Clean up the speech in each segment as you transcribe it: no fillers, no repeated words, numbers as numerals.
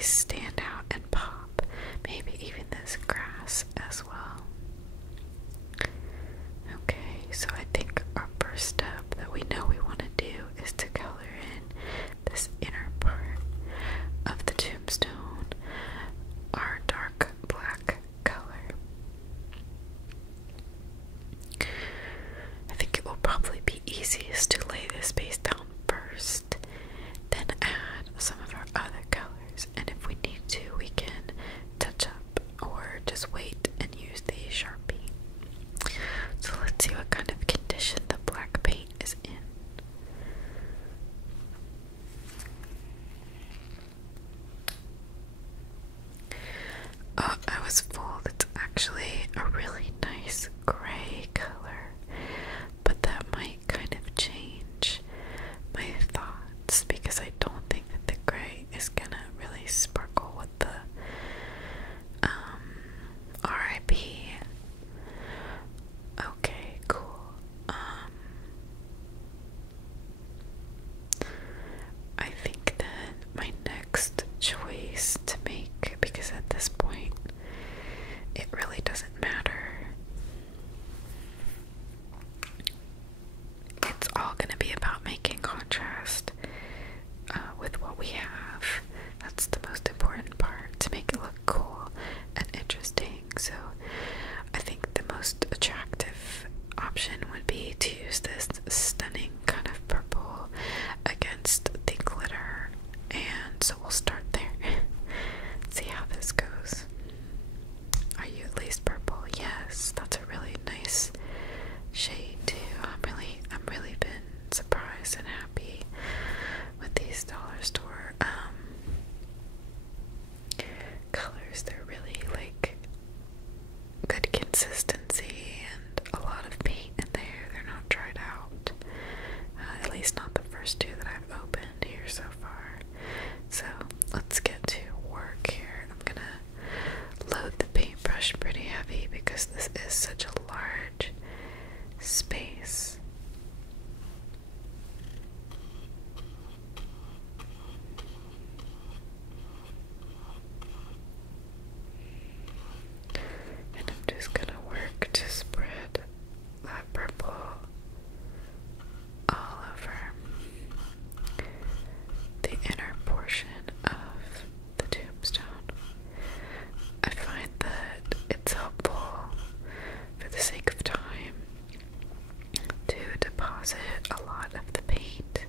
these stand out and pop. Maybe even this grass as well. Okay, so I think our first step that we know we want to do is to color in this inner part of the tombstone, our dark black color. I think it will probably be easiest to lay this base down first, then add some of our other colors, and if we need to, we can touch up or just wait and use the Sharpie. So let's see what kind of condition the black paint is in. Oh, I was fooled. It's actually a really nice gray color, but that might kind of change my thoughts because I don't think that the gray is gonna really sparkle with the RIP. Okay, cool. I think that my next choice to make, because at this point it really doesn't matter, it's all going to be about making contrast with what we have. That's the most important part, to make it look cool and interesting. So I think the most attractive option would be to use this stunning kind of purple against the glitter, and so we'll start there. See how this goes. Are you at least purple? Yes, that's a really nice shade too. I'm really been surprised and happy with these dollar store colors. They're really like good consistency and a lot of paint in there. They're not dried out. At least not the first two that I've opened here so far. So let's get to work here. I'm gonna load the paintbrush pretty heavy because this is such a large space. And I'm just gonna work to spread that purple all over the inner portion of the tombstone. I find that it's helpful, for the sake of time, to deposit a lot of the paint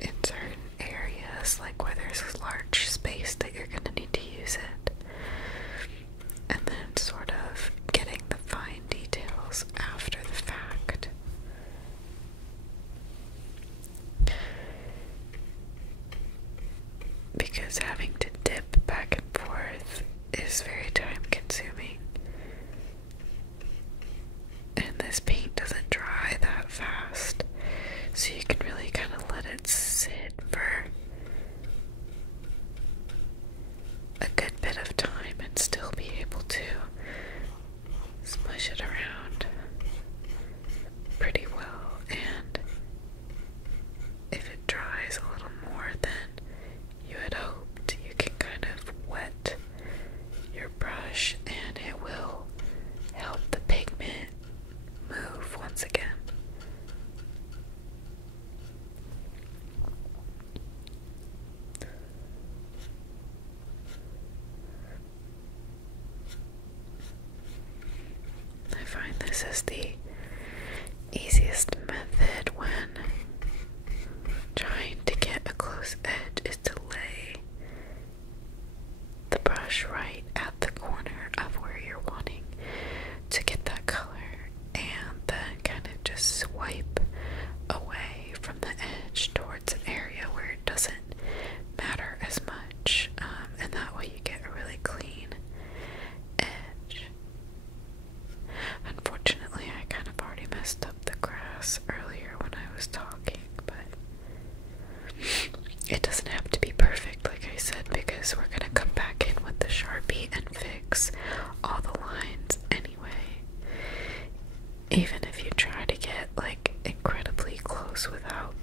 in certain areas, like where there's a large space that you're going to need to use it, and then sort of getting the fine details after the fact. Because having to dip back and forth is very time consuming, and this paint doesn't dry that fast, so you can really kind of let it sit for a good bit of time and still be able to smush it around pretty well. And if it dries a little more than you had hoped, you can kind of wet your brush and it will help the pigment move once again. I find this is the easiest method when trying to get a close edge, is to lay the brush right at the corner of where you're wanting to get that color, and then kind of just swipe away from the edge towards an area where it doesn't matter as much, and that way you get a really clean edge. Unfortunately, I kind of already messed up the grass earlier when I was talking, but it doesn't have to be perfect, like I said, because we're gonna come back in with the Sharpie and fix all the lines anyway. Even if you try to get like incredibly close without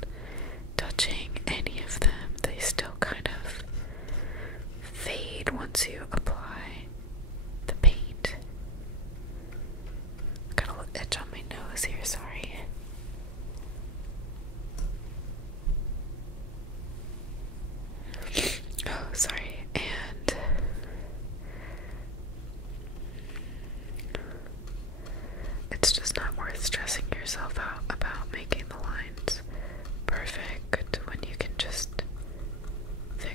touching any of them, they still kind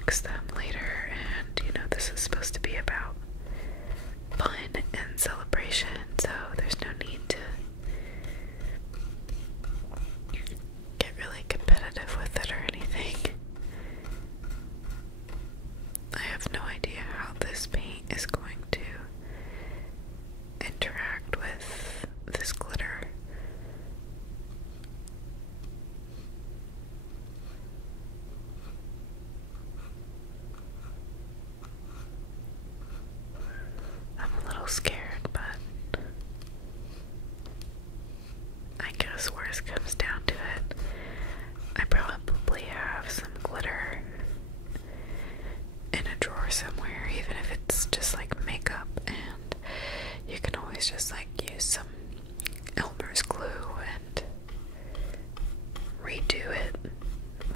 fix them later, and you know, this is supposed to be about fun and celebration, so there's no need to get really competitive with it or anything. I have no idea how this paint is going to interact with this glitter. I'm a little scared, but I guess worst comes down to it. I probably have some glitter in a drawer somewhere, even if it's just like makeup, and you can always just like use some Elmer's glue and redo it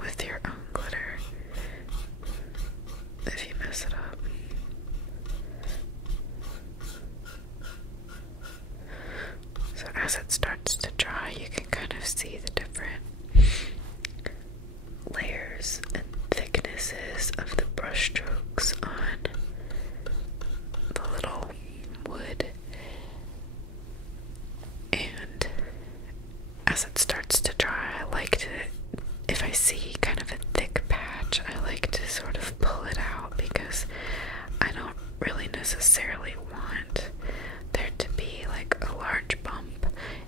with your own glitter if you mess it up. So as it starts to dry, you can kind of see the different layers and thicknesses of the brush strokes on the little wood. And as it starts to dry, I like to, if I see kind of a thick patch, I like to sort of pull it out, because I don't really necessarily want there to be like a large bump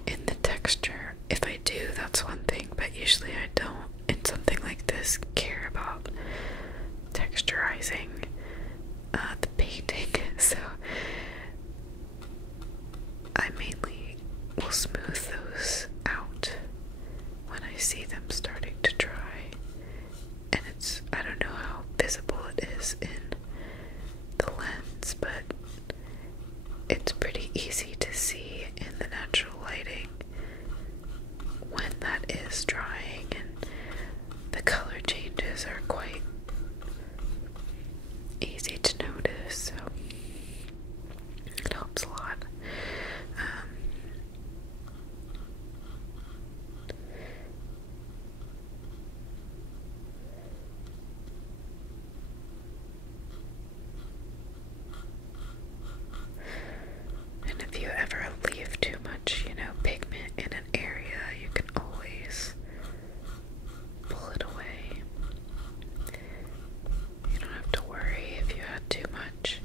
in the texture. If I do, that's one thing, but usually I don't, in something like this, care about texturizing the painting, so I mainly will smooth those out when I see them starting to dry. And it's, I don't know how visible it is in the lens, but it's pretty easy to see in the natural lighting when that is drying, and the color changes are quite easy to notice, so it helps a lot. And if you ever leave too much, you know, pigment in an area, you can always pull it away. You don't have to worry if you had too much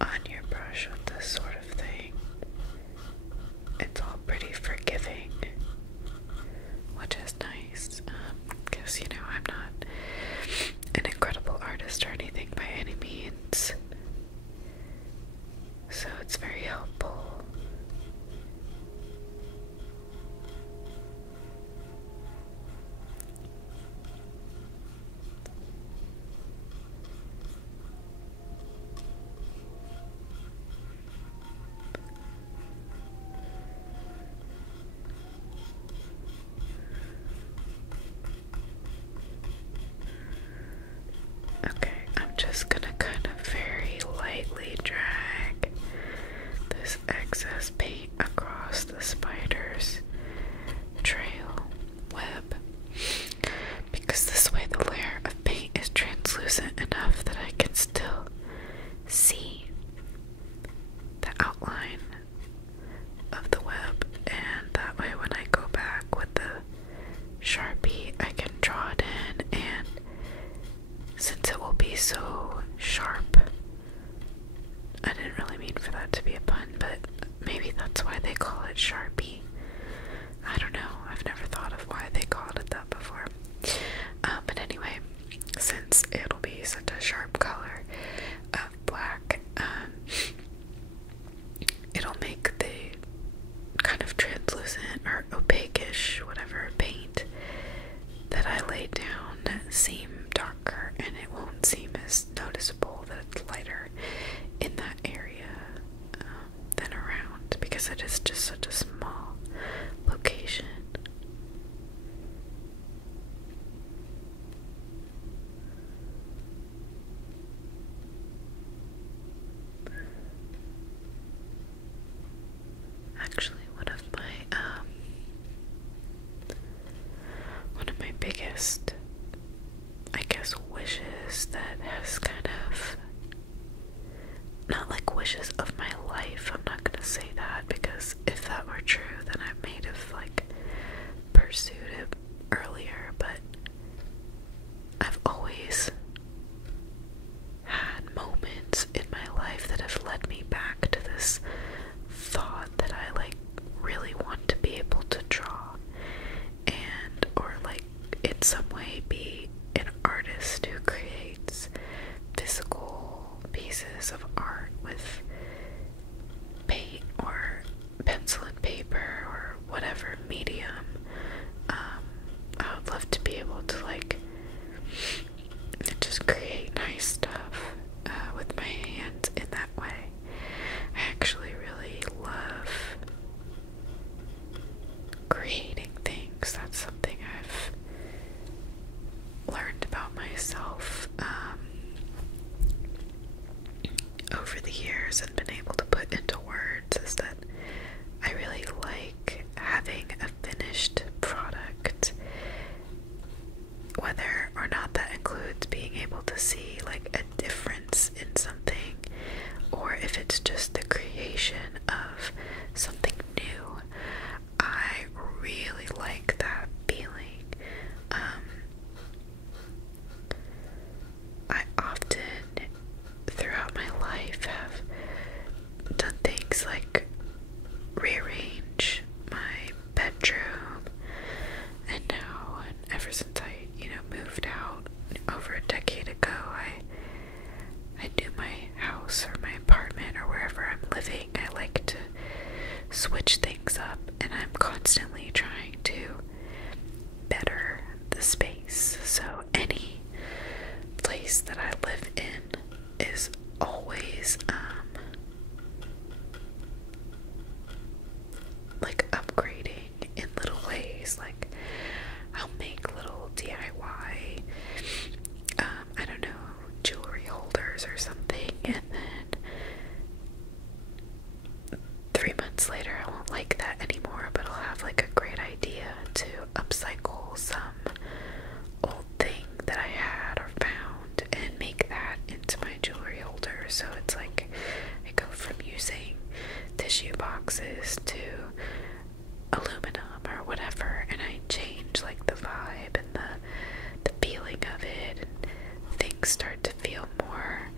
on your brush with this sort of thing. It's all pretty forgiving, which is nice, because, you know, I'm not an incredible artist or anything by any means, so it's very helpful. Okay, I'm just gonna kind of very lightly drag this excess paint across the spider's trail web, because this way the layer of paint is translucent enough that I can still see the outline of the web, and that way when I go back with the Sharpie, I can draw it in, and since it will be so sharp, I didn't really mean for that to be a pun, but maybe that's why they call it Sharpie. I don't know, I've never thought of why they called it that before. But anyway, since it'll be such a sharp color of black, it'll make the kind of translucent or opaque-ish, whatever, paint that I laid down seem darker, and it won't seem as noticeable that it's lighter in that area than around, because it is just such a small location. wishes that has kind of, not like wishes of my life, I'm not gonna say that, because if that were true then I might have like pursued it earlier, but I've always had moments in my life that have led me back to this thought that I like really want to be able to draw, and or like in some way be an artist who creates physical pieces of art with paint or pencil and paper or whatever medium. I would love to be able to like just create nice stuff with my hands in that way. I actually really love creating things. That's something I've learned about myself over the years and been able to put into words, is that I really like having a finished product, whether or not that includes being able to see like a difference in something, or if it's just the creation of something new. I really like that feeling. I often throughout my life have done things like rearrange my bedroom, and now, and ever since I, moved out over a decade ago, I do my house or my apartment or wherever I'm living, I like to switch things up, and I'm constantly trying to better the space. So any place that I live in is always like upgrading in little ways. Like I'll make little DIY I don't know, jewelry holders or something, and then 3 months later I won't like that anymore, but I'll have like a great idea to upcycle some old thing that I had or found and make that into my jewelry holder. So it's like I go from using tissue boxes to aluminum or whatever, and I change like the vibe and the feeling of it, and things start to feel more,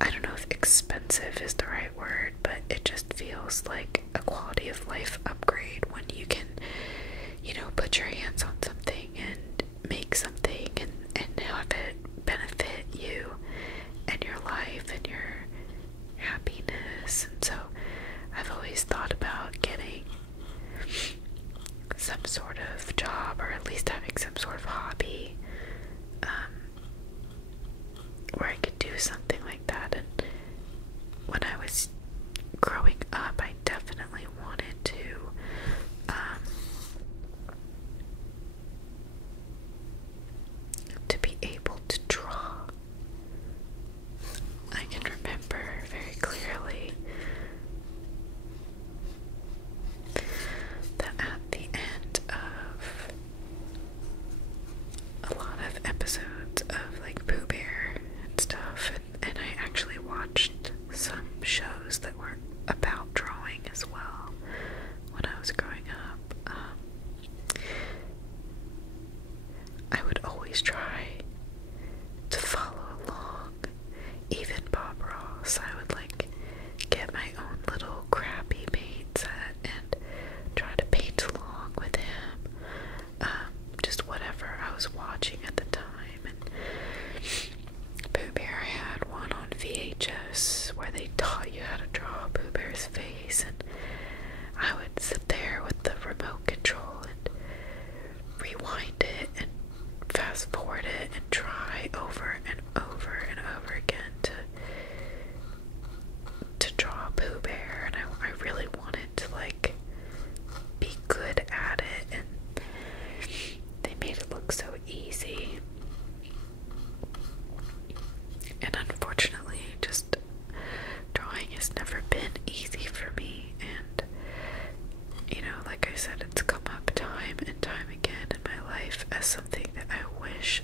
I don't know if expensive is the right word, but it just feels like a quality of life upgrade when you can, put your hands on something and make something and have it benefit you and your life and your happiness. And so I've always thought about getting some sort of job, or at least having some sort of hobby where I could do something like that. And when I was growing up, I definitely wanted to be able to draw. I can remember very clearly that at the end of a lot of episodes of like Pooh Bear and stuff, and I actually watched some shows that were about drawing as well when I was growing up. I would always try to follow along. Even Bob Ross, I would like get my own little crappy paint set and try to paint along with him. Just whatever I was watching at the time. And Pooh Bear, I had one on VHS where they taught you how to draw Pooh Bear's face, and I would sit there with the remote control and rewind it and fast forward it and try over and over and over again to draw Pooh Bear. And I really wanted to like be good at it, and they made it look so easy. And unfortunately, just drawing has never been easy for me, and like I said, it's come up time and time again in my life as something that I wish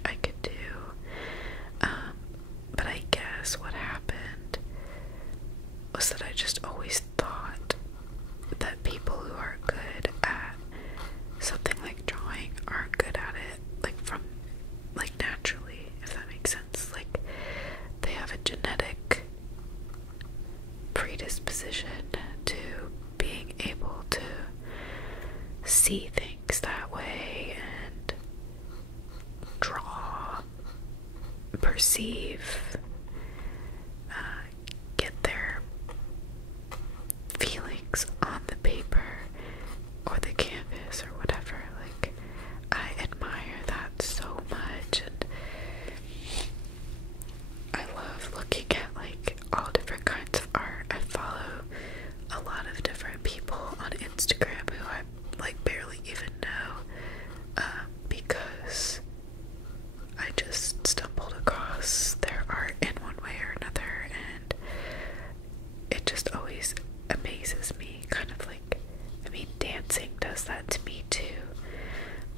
perceive, get their feelings on the paper or the canvas or whatever. Like, I admire that so much, and I love looking at like all different kinds of art. I follow a lot of different people on Instagram who I like barely even know, because I just stumbled across their art in one way or another, and it just always amazes me. Kind of like, I mean, dancing does that to me too,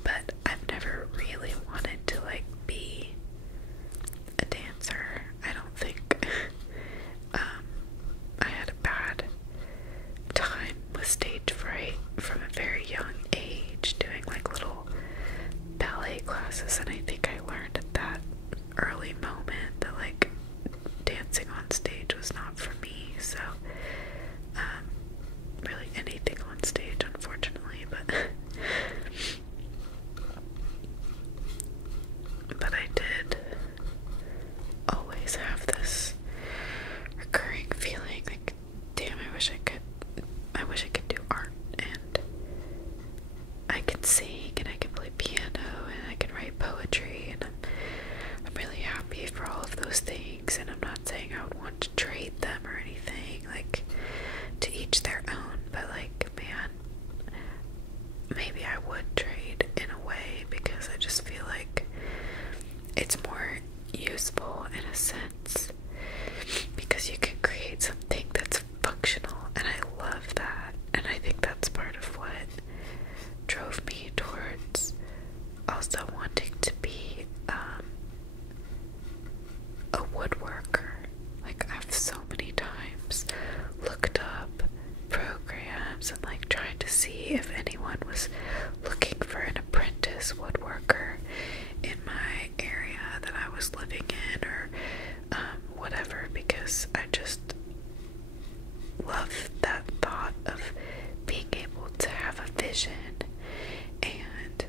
but I've never really wanted to like be a dancer. I don't think. I had a bad time with stage fright from a very young age, doing like little ballet classes, and I think I learned at that early moment that like dancing on stage was not for me. So really anything on stage, unfortunately, but but I did always have this recurring feeling like, damn, I wish I could do art, and I can sing, and I can play piano, and I can write poetry, and I'm really happy for all of those things, and I'm not saying I would want to trade them or anything, like, to each their own, but like, man, maybe I would trade in a way, because I just feel like it's more useful in a sense, because you can create something that's functional, and I love that, and I think that's part of what drove me towards also wanting to be a woodworker. Like, I've so many times looked up programs and like tried to see if anyone was looking for an apprentice woodworker in my area that I was living in, or whatever, because I just love that thought of being able to have a vision and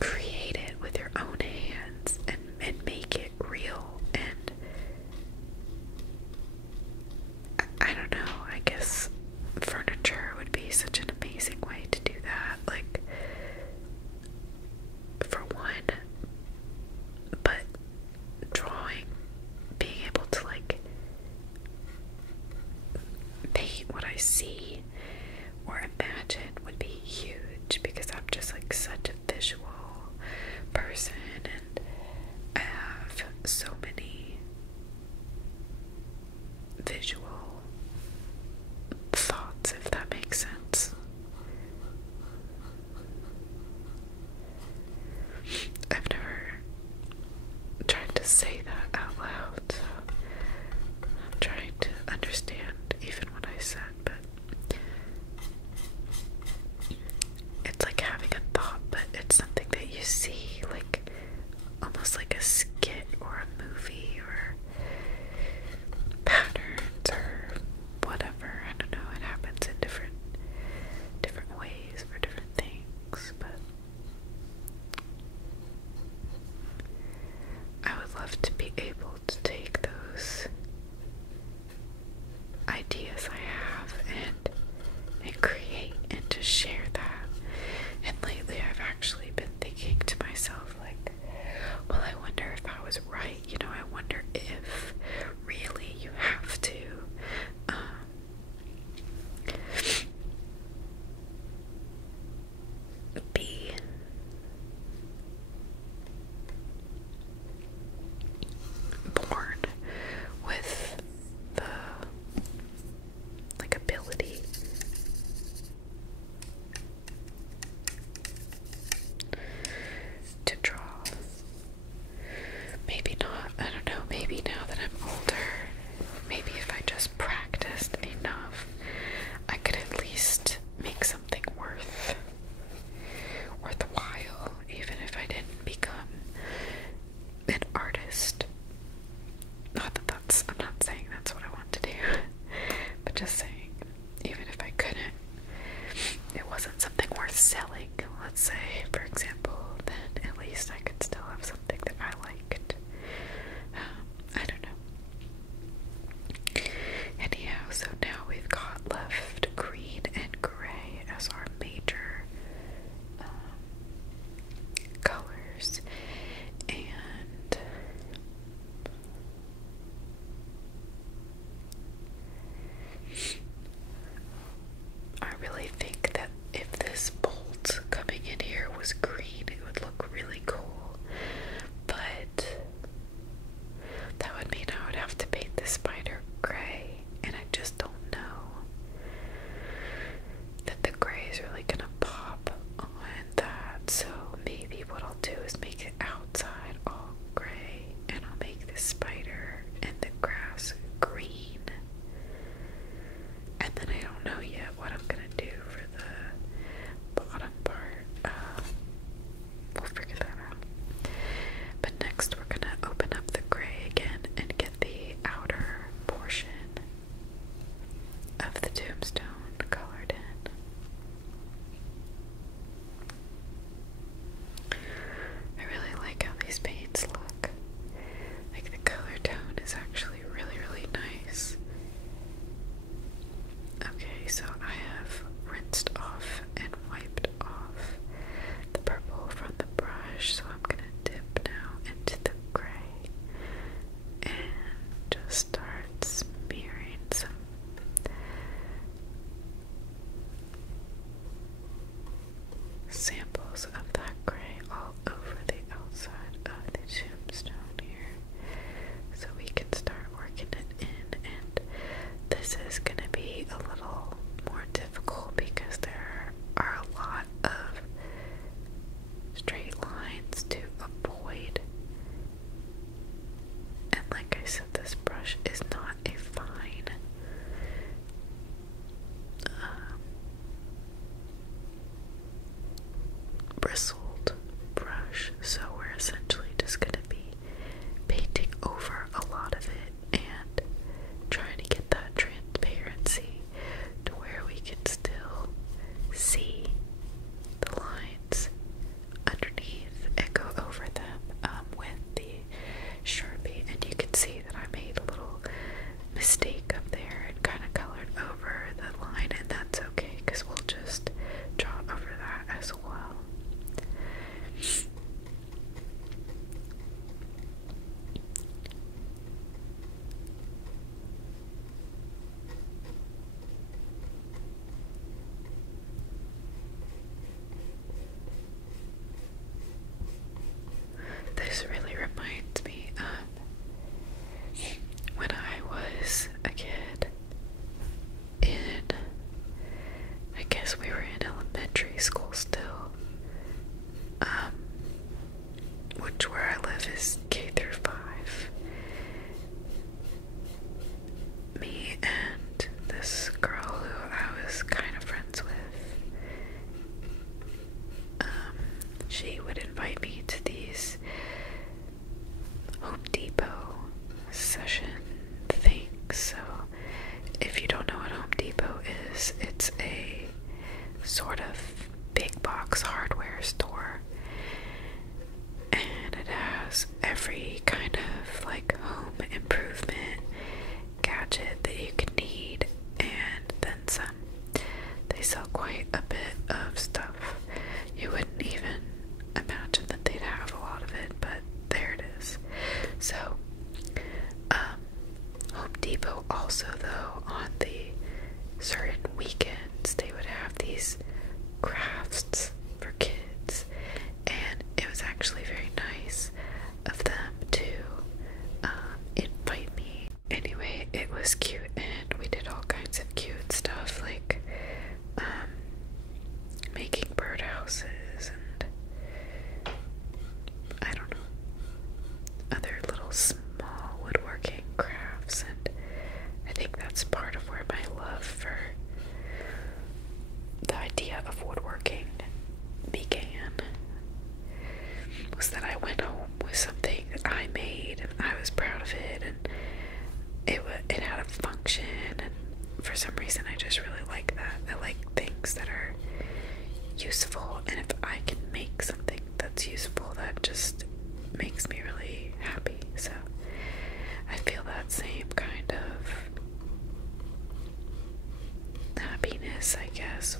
create it with your own hands and make it real. And I don't know, I guess furniture would be such an amazing way to do that, like, for one, but drawing, being able to like paint what I see or imagine would be huge, because I'm just like such a visual person, and I have so many visual thoughts, if that makes sense. I've never tried to say that out loud, so I'm trying to understand even what I said, but it's like having a thought, but it's something that you see, like almost like a skit or a movie or patterns or whatever. I don't know, it happens in different ways for different things, but I would love to be able to take those ideas I have and create and to share that. And lately I've actually been thinking to myself, like, well, I wonder if I was right, you know, I wonder if really you have to be born with the like ability to draw. Maybe not, I don't know, maybe no. age where I live is K through 5. Me and this girl who I was kind of friends with, she would invite me to these Home Depot session things. So if you don't know what Home Depot is, it's a sort of big box hardware store, and it has every kind of like home improvement gadget that you could need, and then some. They sell quite a bit of stuff. You wouldn't even imagine that they'd have a lot of it, but there it is. So, Home Depot also, though, on the certain weekends, they would have these crafts for kids, and it was actually very nice of them to invite me. Anyway, it was cute, and we did all kinds of cute stuff, like making birdhouses and I don't know, other little small woodworking crafts. And I think that's part of where my love for the idea of woodworking began, was that I went home with something that I made and I was proud of it, and it had a function, and for some reason I just really like that. I like things that are useful, and if I can make something that's useful, that just makes me really happy. So I feel that same kind of happiness, I guess,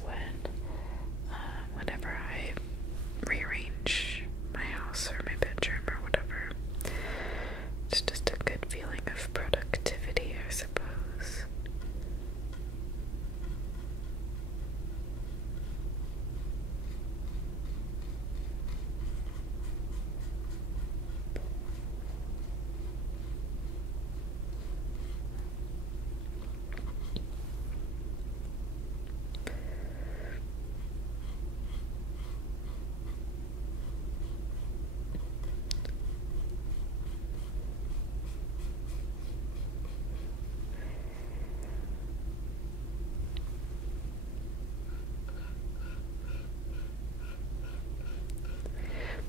whenever I rearrange my house or my bedroom or whatever. It's just a good feeling of productivity, I suppose.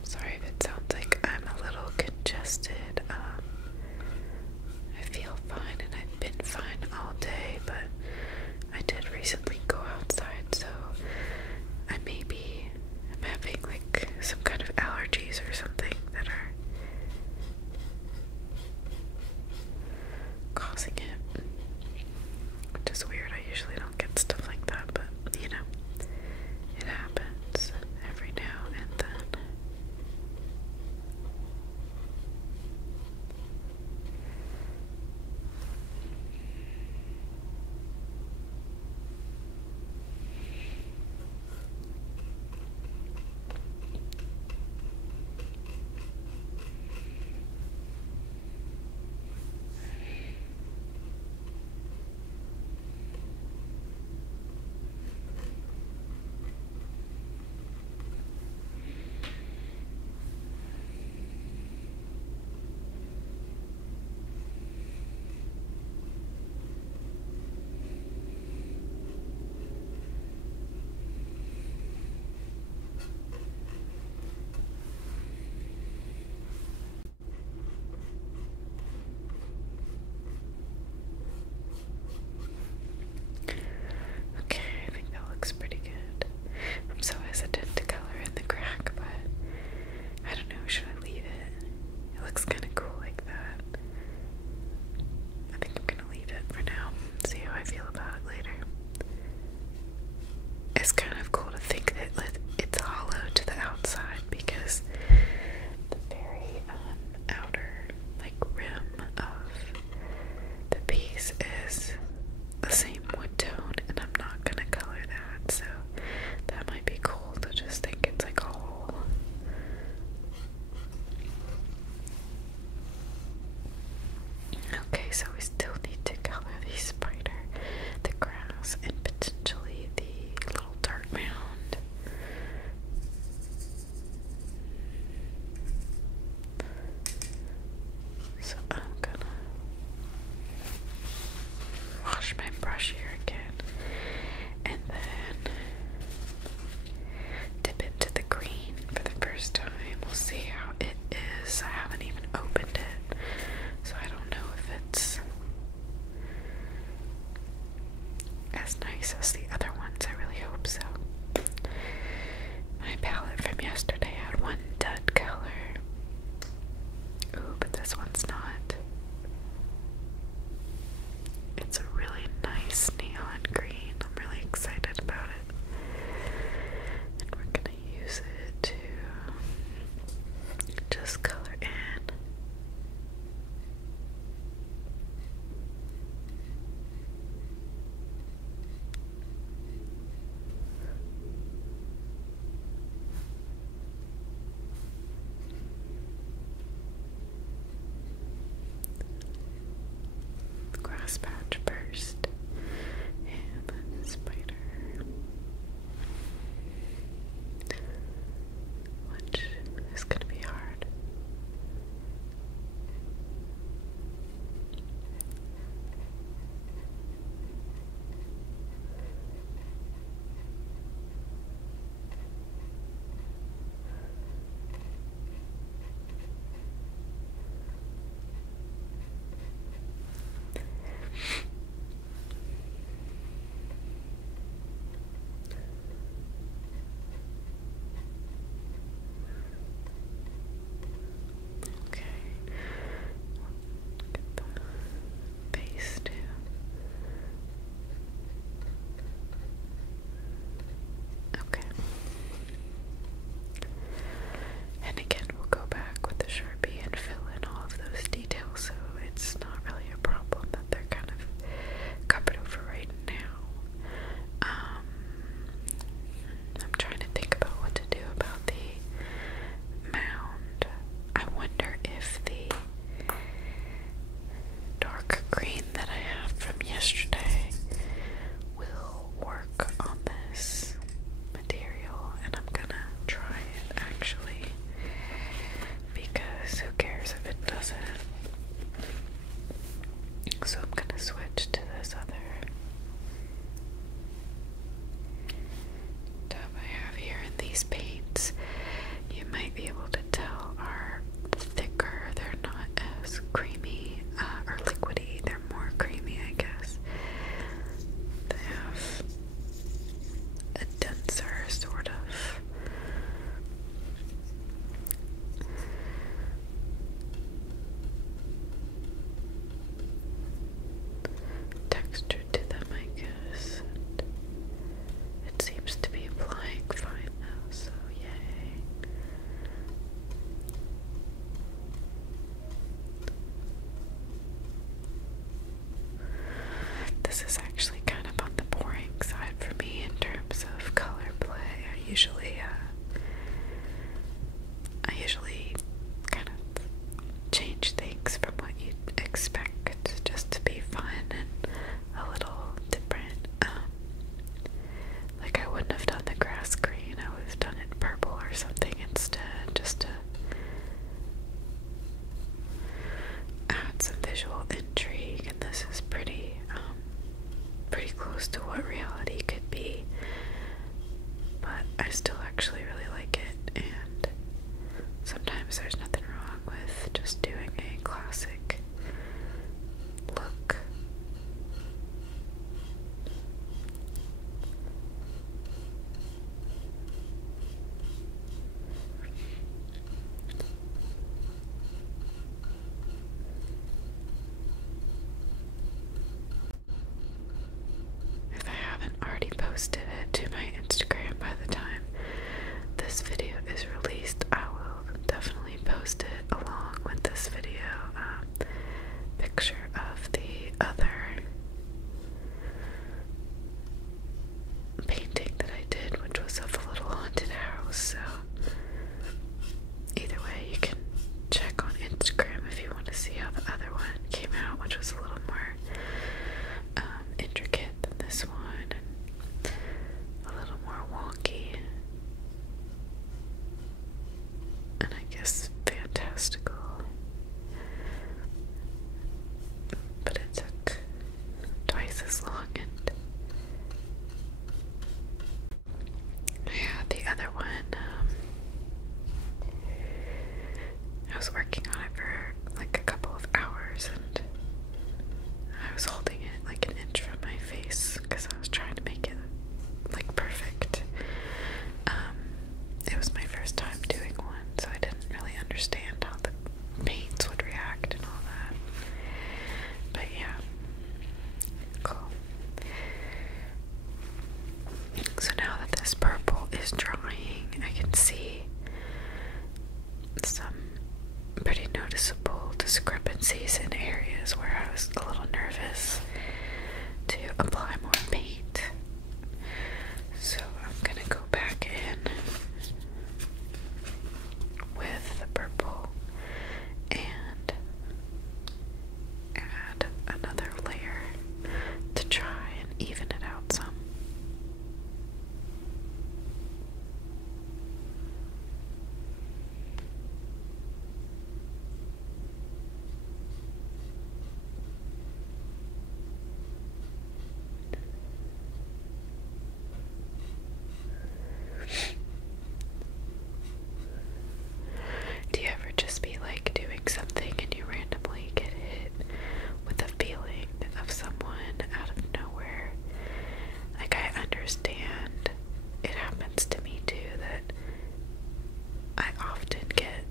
Sorry if it sounds like I'm a little congested. I feel fine, and I've been fine all day, but I did recently go outside, so I'm having like some kind of allergies or something that are causing it, which is weird. I usually don't get stuff like that, but you know, it happens every now and then. Pretty good. I'm so hesitant to color in the crack, but I don't know, should I leave it? It looks kind of cool like that. I think I'm gonna leave it for now, see how I feel about it later. It's kind of cool to think that it's hollow to the outside, because the very outer like rim of the piece is the same wood tone, and I'm not gonna color that, so that might be cool to just think it's like a hole. Okay, so we still need to color the spider, the grass, and potentially the little dirt mound. this one's not. It's a really nice neon green. I'm really excited about it. And we're gonna use it to just color in. The grass patch first, and then the spider, which is going to be hard. Okay, get the base too. Okay. And again, we'll go back with the Sharpie and fill in all of those details, so it's not really a problem that they're kind of covered over right now. I'm trying to think about what to do about the mound. I wonder if the dark green that I have from yesterday will work on this material, and I'm gonna try it actually, because who cares if it doesn't. So I'm gonna switch to this other tub I have here, and these paints, you might be able to tell, are thicker. They're not as creamy or liquidy. They're more creamy, I guess. They have a denser sort of texture to them, I guess. And it seems to be applying fine now, so yay. This is actually kind of on the boring side for me in terms of color play. I usually kind of change things from what you'd expect just to be fun and a little different. Like I wouldn't have done the grass green, I would have done it purple or something instead, just to add some visual intrigue. And this is pretty close to what reality could be, but I still actually really like it, and sometimes there's nothing wrong with just doing a classic look. If I haven't already posted it to my Instagram by the time this video is released, I will definitely post it along with this video. Picture of the other painting that I did, which was of a little haunted house. So either way, you can check on Instagram if you want to see how the other one came out, which was a little more intricate than this one and a little more wonky, and I guess fantastical. But it took twice as long, and yeah, the other one, I was working on it for like a couple of hours, and I was holding it like an inch from my face because I was trying to make it like perfect. It was my first time doing one, so I didn't really understand how the paints would react discrepancies in areas where I was a little nervous to apply more paint. So I'm gonna go back in with the purple and add another layer to try and even it out some. Do you ever just be like doing something and you randomly get hit with a feeling of someone out of nowhere? Like, I understand it happens to me too, that I often get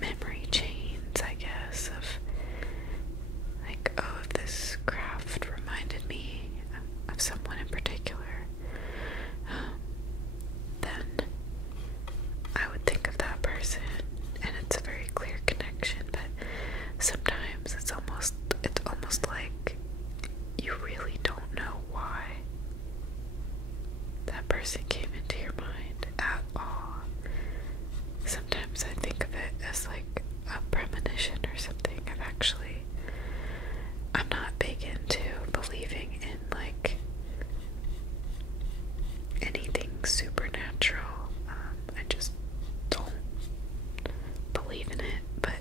memory chains, I guess, of like, oh, if this craft reminded me of someone in particular, then I would think of that person, and it's a very clear connection. But sometimes it's almost like you really don't know why that person came into your mind at all. Sometimes I think of it as like a premonition or something. I'm not big into believing in like anything supernatural. I just don't believe in it, but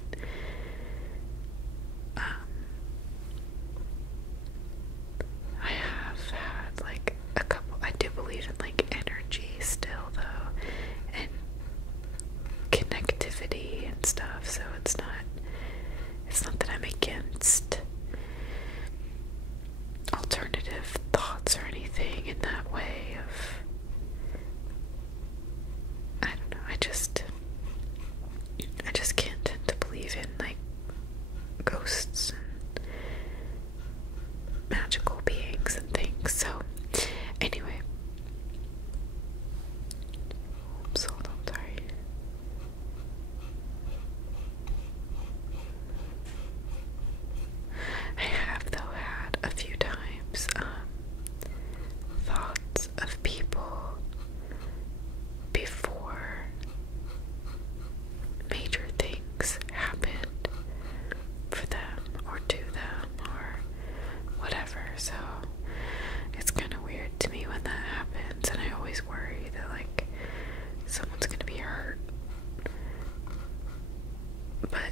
I have had like a couple. I do believe in like energy still though, and connectivity and stuff, so it's not that I'm against alternative thoughts or anything in that way of, I don't know, I just can't tend to believe in like ghosts and magical beings and things. So anyway, oops, hold on, sorry. I have though had a few times thoughts of people before major things happened for them or to them or whatever. So it's kind of weird to me when that happens, and I always worry that like someone's gonna be hurt. But